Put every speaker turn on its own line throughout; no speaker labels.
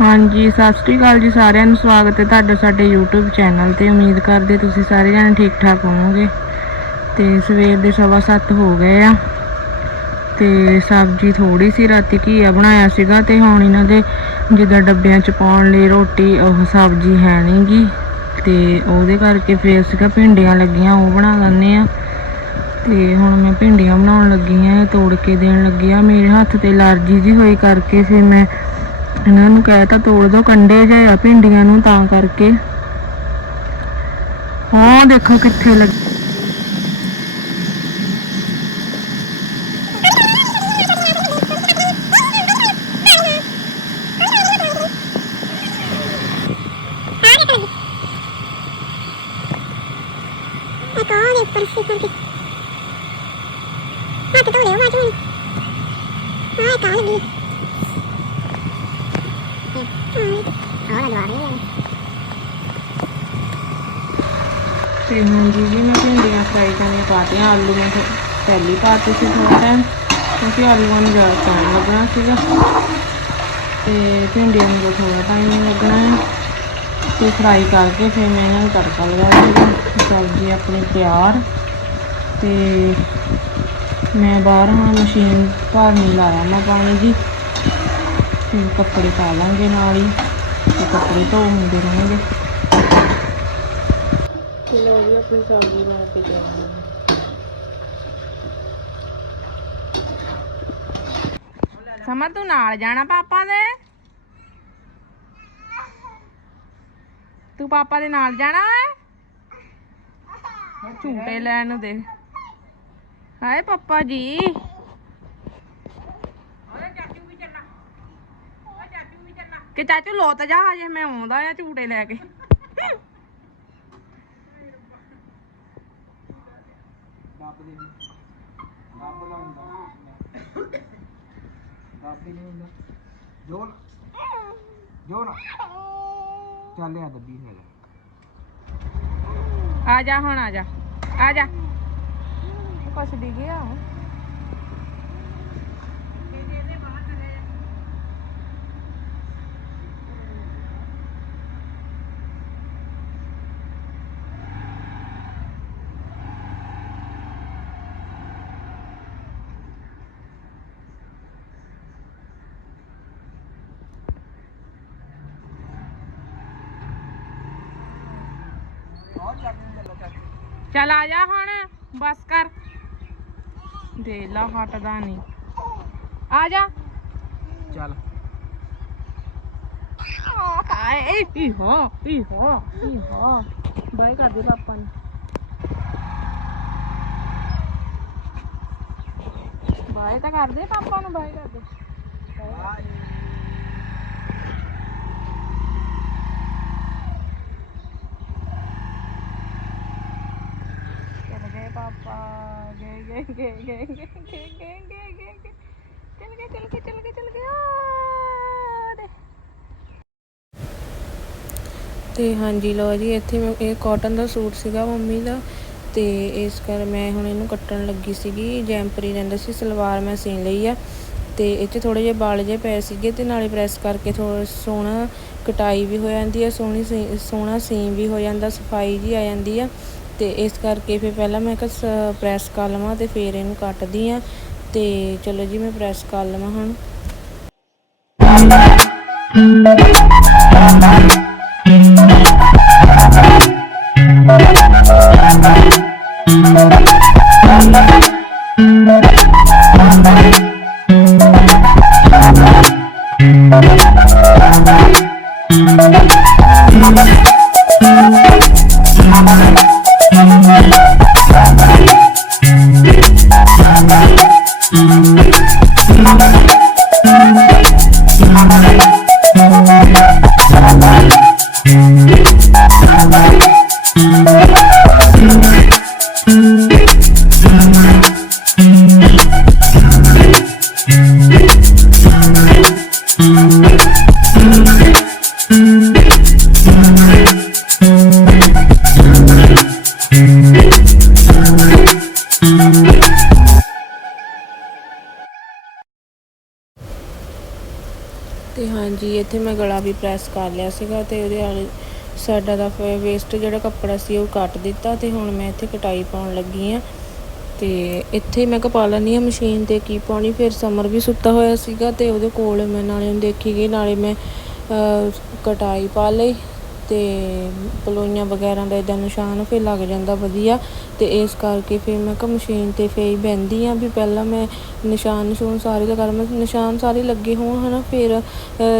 ਹਾਂਜੀ, ਸਤਿ ਸ੍ਰੀ ਅਕਾਲ ਜੀ ਸਾਰਿਆਂ ਨੂੰ। ਸਵਾਗਤ ਹੈ ਤੁਹਾਡਾ ਸਾਡੇ YouTube ਚੈਨਲ ਤੇ। ਉਮੀਦ ਕਰਦੇ ਤੁਸੀਂ ਸਾਰੇ ਜਣੇ ਠੀਕ ਠਾਕ ਹੋਵੋਗੇ। ਤੇ ਸਵੇਰ ਦੇ ਸਵਾ ਸੱਤ ਹੋ ਗਏ ਆ। ਤੇ ਸਬਜ਼ੀ ਥੋੜੀ ਸੀ, ਰਾਤੀ ਘੀਆ ਬਣਾਇਆ ਸੀਗਾ ਤੇ ਹੁਣ ਇਹਨਾਂ ਦੇ ਜਿੱਦਾਂ ਡੱਬਿਆਂ ਚ ਪਾਉਣ ਲਈ ਰੋਟੀ, ਉਹ ਸਬਜ਼ੀ ਹੈ ਨਹੀਂਗੀ ਤੇ ਉਹਦੇ ਕਰਕੇ ਫੇਰ ਸੀਗਾ ਭਿੰਡੀਆਂ ਲੱਗੀਆਂ, ਉਹ ਬਣਾ ਲੈਂਦੇ ਆ। ਤੇ ਹੁਣ ਮੈਂ ਭਿੰਡੀਆਂ ਬਣਾਉਣ ਲੱਗੀ ਆ ਤੋੜ ਕੇ ਦੇਣ ਲੱਗੀ ਆ। ਮੇਰੇ ਹੱਥ ਤੇ ਅਲਰਜੀ ਜੀ ਹੋਈ ਕਰਕੇ ਫਿਰ ਮੈਂ ਇਹਨਾਂ ਨੂੰ ਕਹਿ ਤਾ ਤੋੜ ਦੋ, ਕੰਡੇ ਜਿਹੇ ਆ ਭਿੰਡੀਆਂ ਨੂੰ ਤਾਂ ਕਰਕੇ। ਹਾਂ ਦੇਖੋ ਕਿੱਥੇ ਲੱਗ
ਇੱਕ ਉਹਦੇ ਉੱਪਰ ਸੀ ਕਰਕੇ ਹੱਥ ਧੋ ਲਿਓ ਬਾਅਦ ਵਿੱਚ ਆਹ ਕਾਲ ਗਈ ਆਹ ਲਗਾ ਰਹੀ ਹੈ
ਤੇ ਹਾਂਜੀ ਜੀ ਮੈਂ ਭਿੰਡੀਆਂ ਫਰਾਈ ਕਰਨੀਆਂ ਪਾਤੀਆਂ, ਆਲੂ ਮੈਂ ਫਿਰ ਪਹਿਲੀ ਪਾਤੀ ਸੀ ਥੋੜਾ ਟਾਈਮ ਕਿਉਂਕਿ ਆਲੂਆਂ ਨੂੰ ਜ਼ਿਆਦਾ ਟਾਈਮ ਲੱਗਣਾ ਸੀਗਾ। ਤੇ ਭਿੰਡੀਆਂ ਨੂੰ ਤਾਂ ਥੋੜਾ ਟਾਈਮ ਲੱਗਣਾ ਹੈ। ਤੇ ਫਰਾਈ ਕਰਕੇ ਫਿਰ ਮੈਂ ਇਹਨਾਂ ਨੂੰ ਤੜਕਾ ਲਗਾ ਦੂੰਗੀ ਸਬਜ਼ੀ ਆਪਣੀ ਤਿਆਰ। ਤੇ ਮੈਂ ਬਾਹਰ ਹਾਂ ਮਸ਼ੀਨ ਭਰਨੀ ਲਾਇਆ ਮੈਂ ਪਾਣੀ ਜੀ ਤੇ ਕੱਪੜੇ ਪਾ ਲਾਂਗੇ ਨਾਲ ਹੀ, ਤੇ ਕੱਪੜੇ ਧੋ ਹੁੰਦੇ ਰਹਿਣਗੇ। ਚਲੋ ਜੀ ਆਪਣੀ ਸਬਜ਼ੀ ਬਣਾ ਕੇ ਦੇਵਾਂਗੇ ਸਮਰ ਤੂੰ ਨਾਲ ਜਾਣਾ ਪਾਪਾ ਦੇ? ਤੂੰ ਪਾਪਾ ਦੇ ਨਾਲ ਜਾਣਾ ਹੈ? ਝੂਟੇ ਲੈਣ ਨੂੰ ਦੇ ਹਾਏ ਪਾਪਾ ਜੀ। ਕਿ ਚਾਚੂ ਲੋਤ ਜਾ ਹਜੇ ਮੈਂ ਆਉਂਦਾ ਆ ਝੂਟੇ ਲੈ ਕੇ।
ਰੱਬ ਹੀ ਨਹੀਂ ਹੁੰਦਾ। ਜੋ ਜੋ ਨਾ ਚੱਲ ਆ ਦੱਬੀ ਹੈ
ਆ ਜਾ ਹੁਣ ਆ ਜਾ। ਆ ਜਾ। ਕੁਛ ਡਿੱਗ ਚੱਲ ਆ ਜਾ ਹੁਣ ਬਸ ਕਰ। ਦੇ ਲਾ ਹਟਦਾ ਨਹੀਂ ਆ ਜਾ।
ਚੱਲ।
ਆਏ ਈ ਹੋ ਈ ਹੋ ਈ ਹੋ ਬਾਈ ਕਰ ਦੇ ਪਾਪਾ ਨੂੰ। ਬਾਈ ਤਾਂ ਕਰ ਦੇ ਪਾਪਾ ਨੂੰ ਬਾਈ ਕਰ ਦੇ ਗਏ ਪਾਪਾ ਗਏ ਗਏ ਗਏ ਗਏ ਗਏ ਗਏ ਗਏ ਗਏ ਗਏ ਗਏ, ਚਲ ਗਏ ਚਲ ਗਏ ਚਲ ਗਏ। ਚਲ ਤੇ ਹਾਂਜੀ ਲੋ ਜੀ, ਇੱਥੇ ਮੈਂ ਇਹ ਕਾਟਨ ਦਾ ਸੂਟ ਸੀਗਾ ਮੰਮੀ ਦਾ। ਤੇ ਇਸ ਕਰ ਮੈਂ ਹੁਣ ਇਹਨੂੰ ਕੱਟਣ ਲੱਗੀ ਸੀਗੀ। ਜੈਂਪਰੀ ਰਹਿੰਦਾ ਸੀ, ਸਲਵਾਰ ਮੈਂ ਸੀਨ ਲਈ ਆ। ਤੇ ਇਹ 'ਚ ਥੋੜੇ ਜਿਹੇ ਬਾਲ ਜਿਹੇ ਪਏ ਸੀਗੇ ਤੇ ਨਾਲੇ ਪ੍ਰੈਸ ਕਰਕੇ ਥੋੜਾ ਸੋਹਣਾ ਕਟਾਈ ਵੀ ਹੋ ਜਾਂਦੀ ਆ, ਸੋਹਣੀ ਸੀ- ਸੋਹਣਾ ਸੀਮ ਵੀ ਹੋ ਜਾਂਦਾ, ਸਫ਼ਾਈ ਜੀ ਆ ਜਾਂਦੀ ਆ। ਤੇ ਇਸ ਕਰਕੇ ਫਿਰ ਪਹਿਲਾਂ ਮੈਂ ਕਿਹਾ ਪ੍ਰੈਸ ਕਰ ਲਵਾਂ ਤੇ ਫਿਰ ਇਹਨੂੰ ਕੱਟਦੀ ਆ। ਤੇ ਚਲੋ ਜੀ, ਮੈਂ ਪ੍ਰੈਸ ਕਰ ਲਵਾਂ ਹੁਣ। ਇੱਥੇ ਮੈਂ ਗਲਾ ਵੀ ਪ੍ਰੈਸ ਕਰ ਲਿਆ ਸੀਗਾ ਤੇ ਉਹਦੇ ਵਾਲੇ ਸਾਡਾ ਦਾ ਵੇਸਟ ਜਿਹੜਾ ਕੱਪੜਾ ਸੀ ਉਹ ਕੱਟ ਦਿੱਤਾ ਤੇ ਹੁਣ ਮੈਂ ਇੱਥੇ ਕਟਾਈ ਪਾਉਣ ਲੱਗੀ ਆ ਤੇ ਇੱਥੇ ਮੈਂ ਕਪਾ ਲੈਂਦੀ ਆ ਮਸ਼ੀਨ ਤੇ ਕੀ ਪਾਉਣੀ, ਫਿਰ ਸਮਰ ਵੀ ਸੁੱਤਾ ਹੋਇਆ ਸੀਗਾ ਤੇ ਉਹਦੇ ਕੋਲ ਮੈਂ ਨਾਲੇ ਉਹਨੂੰ ਦੇਖੀ ਗਈ, ਨਾਲੇ ਮੈਂ ਕਟਾਈ ਪਾ ਲਈ ਤੇ ਪਲੋਈਆਂ ਵਗੈਰਾ ਦਾ ਇਦਾਂ ਨਿਸ਼ਾਨ ਫਿਰ ਲੱਗ ਜਾਂਦਾ ਵਧੀਆ ਤੇ ਇਸ ਕਰਕੇ ਫਿਰ ਮੈਂ ਕਿਹਾ ਮਸ਼ੀਨ ਤੇ ਫੇਰ ਹੀ ਬਹਿੰਦੀ ਆ ਵੀ ਪਹਿਲਾਂ ਮੈਂ ਨਿਸ਼ਾਨ ਨਿਸ਼ੂਨ ਸਾਰੇ ਲਗਾ ਮੈਂ ਨਿਸ਼ਾਨ ਸਾਰੇ ਲੱਗੇ ਹੋਣ ਹਨਾ ਫਿਰ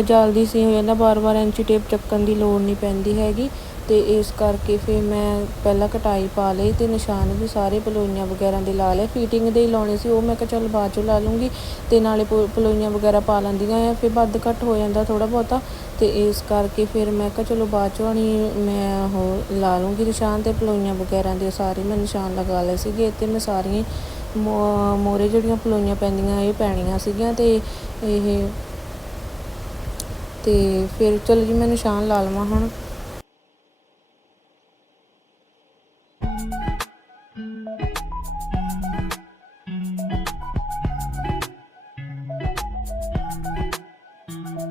ਜਲਦੀ ਸੀ ਹੋ ਜਾਂਦਾ ਬਾਰ-ਬਾਰ ਐਂਚੀ ਟੇਪ ਚੱਕਣ ਦੀ ਲੋੜ ਨਹੀਂ ਪੈਂਦੀ ਹੈਗੀ। ਤੇ ਇਸ ਕਰਕੇ ਫਿਰ ਮੈਂ ਪਹਿਲਾਂ ਕਟਾਈ ਪਾ ਲਈ ਤੇ ਨਿਸ਼ਾਨ ਵੀ ਸਾਰੇ ਪਲੋਈਆਂ ਵਗੈਰਾ ਦੇ ਲਾ ਲਏ। ਫੀਟਿੰਗ ਦੇ ਹੀ ਲਾਉਣੇ ਸੀ, ਉਹ ਮੈਂ ਕਿਹਾ ਚੱਲ ਬਾਅਦ ਚੋਂ ਲਾ ਲੂੰਗੀ ਤੇ ਨਾਲੇ ਪ- ਪਲੋਈਆਂ ਵਗੈਰਾ ਪਾ ਲੈਂਦੀਆਂ ਆ, ਫਿਰ ਵੱਧ ਘੱਟ ਹੋ ਜਾਂਦਾ ਥੋੜਾ ਬਹੁਤਾ ਤੇ ਇਸ ਕਰਕੇ ਫਿਰ ਮੈਂ ਕਿਹਾ ਚਲੋ ਬਾਅਦ ਚੋਂ ਹਣੀ ਮੈਂ ਉਹ ਲਾ ਲੂੰਗੀ ਨਿਸ਼ਾਨ ਤੇ ਪਲੋਈਆਂ ਵਗੈਰਾ ਦੇ ਸਾਰੇ ਮੈਂ ਨਿਸ਼ਾਨ ਲਗਾ ਲਏ ਸੀਗੇ ਤੇ ਮੈਂ ਸਾਰੀਆਂ ਮੋਰੇ ਜਿਹੜੀਆਂ ਪਲੋਈਆਂ ਪੈਂਦੀਆਂ ਇਹ ਪੈਣੀਆਂ ਸੀਗੀਆਂ ਤੇ ਇਹ ਤੇ ਫਿਰ ਚਲੋ ਜੀ ਮੈਂ ਨਿਸ਼ਾਨ ਲਾ ਲਵਾਂ ਹੁਣ।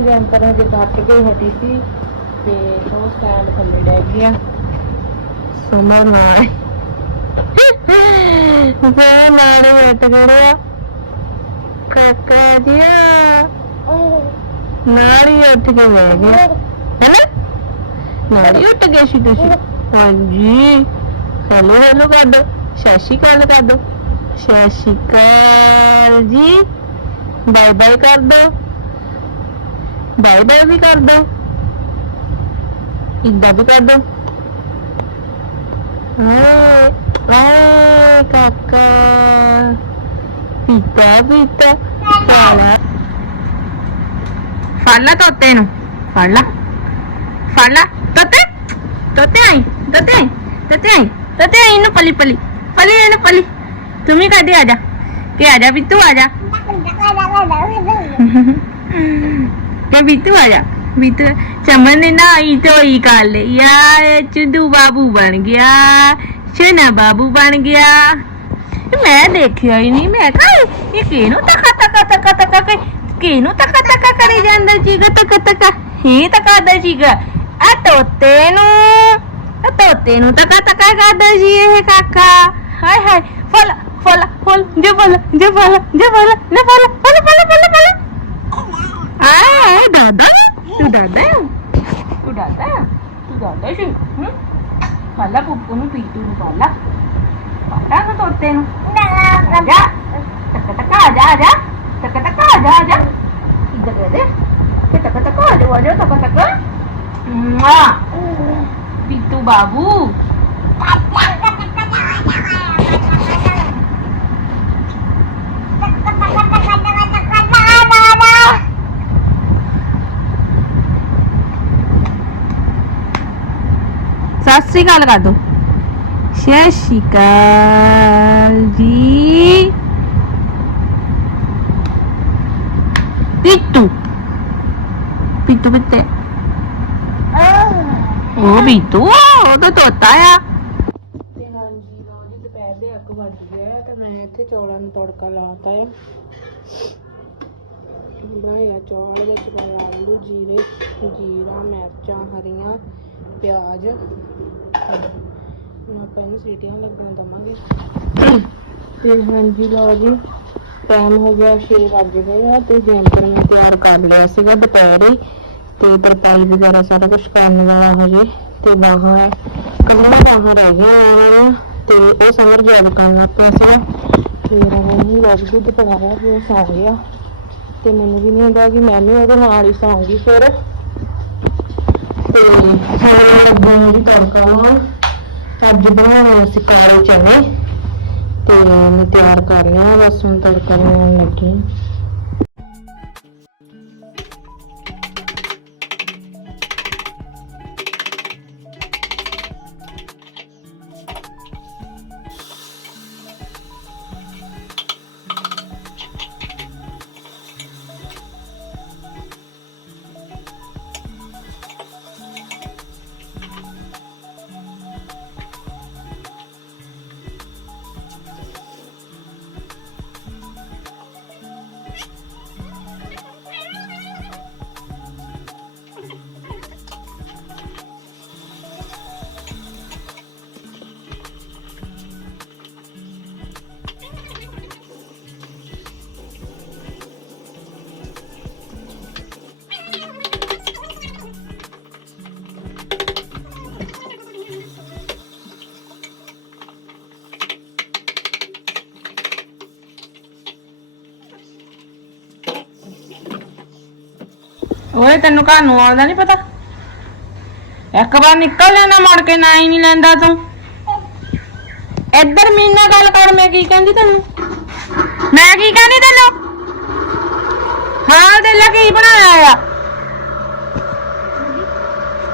ਲੋ ਜੀ ਮੈਂ ਹਜੇ ਕੱਟ ਕੇ ਹਟੀ ਸੀ ਤੇ ਉਹ ਸਟੈਂਡ ਥੱਲੇ ਡੈ ਗਿਆ। ਸੁਣੋ ਨਾਲ। ਉਹ ਨਾਲ ਵੇਟ ਕਰਿਆ। ਕਾਕਾ ਜੀ ਨਾਲ ਹੀ ਉੱਠ ਕੇ ਬਹਿ ਗਿਆ ਹੈਨਾ? ਨਾਲ ਹੀ ਉੱਠ ਗਏ ਸੀ ਤੁਸੀਂ। ਹਾਂਜੀ। ਹੈਲੋ ਹੈਲੋ ਕਰ ਦੋ। ਸਤਿ ਸ਼੍ਰੀ ਅਕਾਲ ਕਰ ਦੋ। ਸਤਿ ਸ਼੍ਰੀ ਅਕਾਲ ਜੀ। ਬਾਏ ਬਾਏ ਕਰ ਦੋ। ਬਾਏ ਬਾਏ ਵੀ ਕਰ ਦੋ। ਇੱਦਾਂ ਵੀ ਕਰ ਦੋ। ਆਏ ਆਏ ਕਾਕਾ। ਪੀਤਾ ਪੀਤਾ। ਸਾਲਾ। ਫੜ ਲਾ ਤੋਤੇ ਨੂੰ। ਫੜ ਲਾ। ਫੜ ਲਾ। ਤੋਤੇ। ਤੋਤੇ ਆਈ। ਤੋਤੇ ਆਈ। ਤੋਤੇ ਆਈ। ਤੋਤੇ ਆਈ ਨੂੰ ਪਲੀ ਪਲੀ। ਪਲੀ ਇਹਨੂੰ ਪਲੀ। ਤੂੰ ਵੀ ਕੱਢੇ ਆ ਜਾ। ਕਿ ਆ ਜਾ ਜਾ ਤੇ ਆ ਜਾ। ਬਿੱਤੂ ਚਮਨ ਨੇ ਨਾ ਆਈ ਧੋਈ ਕਰ ਲਈ ਆ ਚੁੰਦੂ ਬਾਬੂ ਬਣ ਗਿਆ। ਸ਼ਨਾ ਬਾਬੂ ਬਣ ਗਿਆ। ਇਹ ਮੈਂ ਦੇਖਿਆ ਹੀ ਨਹੀਂ। ਮੈਂ ਕਿਹਾ, ਇਹ ਕਿਹਨੂੰ ਤੱਕਾ ਤੱਕਾ ਤੱਕਾ ਤੱਕਾ ਕੇ ਕਿਹਨੂੰ ਤੱਕਾ ਤੱਕਾ ਕਰੀ ਜਾਂਦਾ ਜੀਗਾ ਤੱਕਾ ਤੱਕਾ ਹੀ ਤੱਕਾਦਾ ਜੀਗਾ ਆ ਤੋਤੇ ਨੂੰ। ਆ ਤੋਤੇ ਨੂੰ ਤੱਕਾ ਤੱਕਾ ਕਰਦਾ ਜੀ ਇਹ ਕਾਕਾ। ਹਾਏ ਹਾਏ, ਫਲ ਫਲ ਫਲ, ਜੇ ਫਲ ਜੇ ਫਲ ਜੇ ਫਲ। ਨਾ ਫਲ ਫਲ ਫਲ ਫਲ ਫਲ ਆਏ ਦਾਦਾ ਤੂੰ ਦਾਦਾ ਹੈ? ਤੂੰ ਦਾਦਾ ਹੈ? ਤੂੰ ਦਾਦਾ ਸੀ ਹੂੰ? ਫਾਲਾ ਪੁੱਪੂ ਨੂੰ ਪੀਤੂ ਨੂੰ ਫਾਲਾ ਫਾਲਾ ਨੂੰ ਤੋਤੇ ਨੂੰ। ਆ ਜਾ ਟਕ ਟਕ ਆ ਜਾ ਆ ਜਾ। ਟਕ ਟਕ ਆ ਜਾ ਆ ਜਾ ਇੱਧਰ ਦੇ ਦੇ ਤੇ ਟਕ ਟਕ ਆ ਜਾ ਆ ਜਾ ਟਕ ਟਕ ਮੁਆ ਪੀਤੂ ਬਾਬੂ ਸਤਿ ਸ੍ਰੀ ਅਕਾਲ ਕਰ ਦੋ। ਸਤਿ ਸ਼੍ਰੀ ਅਕਾਲ ਜੀ। ਪਿੱਟੂ। ਪਿੱਟੂ ਪਿੱਤੇ ਉਹ ਬਿੱਟੂ ਉਹ ਤਾਂ ਤੋਤਾ ਆ ਤੇ ਹਾਂਜੀ ਲੋ ਦੁਪਹਿਰ ਦੇ 1 ਵੱਜ ਗਿਆ ਤੇ ਮੈਂ ਇੱਥੇ ਚੌਲਾਂ ਨੂੰ ਤੜਕਾ ਲਾਤਾ ਆ। ਬਣਾਇਆ ਚੌਲ ਵਿੱਚ ਪਾਇਆ ਆਲੂ, ਜੀਰੇ, ਜੀਰਾ, ਮਿਰਚਾਂ, ਹਰੀਆਂ, ਪਿਆਜ਼। ਮੈਂ ਪਹਿਲਾਂ ਸੀਟੀਆਂ ਲੱਗਣ ਦਵਾਂਗੇ। ਤੇ ਹਾਂਜੀ ਲਓ ਜੀ ਟਾਈਮ ਹੋ ਗਿਆ 6 ਵੱਜ ਗਏ ਆ ਤੇ ਜੈਂਪਰ ਮੈਂ ਤਿਆਰ ਕਰ ਲਿਆ ਸੀਗਾ ਦੁਪਹਿਰੇ ਤੇ ਤਰਪਾਈ ਵਗੈਰਾ ਸਾਰਾ ਕੁਝ ਕਰਨ ਵਾਲਾ ਹਜੇ ਤੇ ਬਾਹਾਂ ਕੱਲੀਆਂ ਬਾਹਾਂ ਰਹਿ ਗਈਆਂ ਉਹਨਾਂ ਤੇ ਉਹ ਸਮਰ ਜੈਬ ਕਰਨ ਲੱਗ ਪਿਆ ਸੀ ਫਿਰ ਉਹ ਲੱਗ ਦੁੱਧ ਪੜਾਇਆ ਵੀ ਉਹ ਸੌਂ ਗਿਆ। ਤੇ ਮੈਨੂੰ ਵੀ ਨਹੀਂ ਹੁੰਦਾ ਕਿ ਮੈਂ ਵੀ ਉਹਦੇ ਨਾਲ ਹੀ ਸੌਂਗੀ ਫਿਰ। ਤੇ ਸਾਰੇ ਅੱਗੇ ਤੜਕਾ ਲਾਉਣ ਅੱਜ ਬਣਾਉਣੇ ਅਸੀਂ ਕਾਲੇ ਚਨੇ। ਤੇ ਮੈਂ ਤਿਆਰ ਕਰ ਰਹੀ ਹਾਂ ਬਸ ਹੁਣ ਤੜਕਾ ਲਾਉਣ ਲੱਗੀ। ਓਏ ਤੈਨੂੰ ਘਰ ਨੂੰ ਆਉਂਦਾ ਨਹੀਂ ਪਤਾ? ਇੱਕ ਵਾਰ ਨਿਕਲ ਜਾਣਾ ਮੁੜ ਕੇ, ਨਾ ਹੀ ਨਹੀਂ ਲੈਂਦਾ ਤੂੰ। ਇੱਧਰ ਮੀਨਾ ਗੱਲ ਕਰ, ਮੈਂ ਕੀ ਕਹਿੰਦੀ ਤੈਨੂੰ? ਮੈਂ ਕੀ ਕਹਿੰਦੀ ਤੈਨੂੰ? ਹਾਂ ਦੇ ਲੈ, ਕੀ ਬਣਾਇਆ ਆ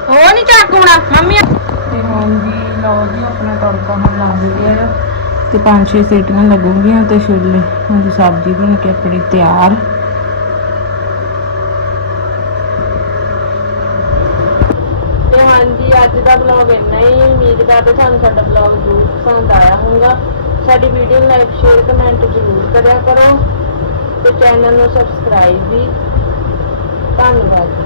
ਉਹ ਨਹੀਂ ਚੱਕੂਣਾ ਮੰਮੀ। ਤੇ ਹਾਂਜੀ, ਲਓ ਜੀ, ਆਪਣਾ ਤੜਕਾ ਹੁਣ ਲੱਗ ਗਿਆ ਤੇ ਪੰਜ ਛੇ ਸੀਟੀਆਂ ਲੱਗੂਗੀਆਂ ਤੇ ਛੋਲੇ, ਹਾਂਜੀ, ਸਬਜ਼ੀ ਬਣ ਕੇ ਆਪਣੀ ਤਿਆਰ ਤੇ ਹਾਂਜੀ ਅੱਜ ਦਾ ਵਲੌਗ ਇੰਨਾ ਹੀ ਉਮੀਦ ਕਰਦੇ ਤੁਹਾਨੂੰ ਸਾਡਾ ਵਲੌਗ ਜ਼ਰੂਰ ਪਸੰਦ ਆਇਆ ਹੋਊਗਾ। ਸਾਡੀ ਵੀਡੀਓ ਨੂੰ ਲਾਈਕ ਸ਼ੇਅਰ ਕਮੈਂਟ ਜ਼ਰੂਰ ਕਰਿਆ ਕਰੋ। ਤੇ ਚੈਨਲ ਨੂੰ ਸਬਸਕ੍ਰਾਈਬ ਵੀ। ਧੰਨਵਾਦ।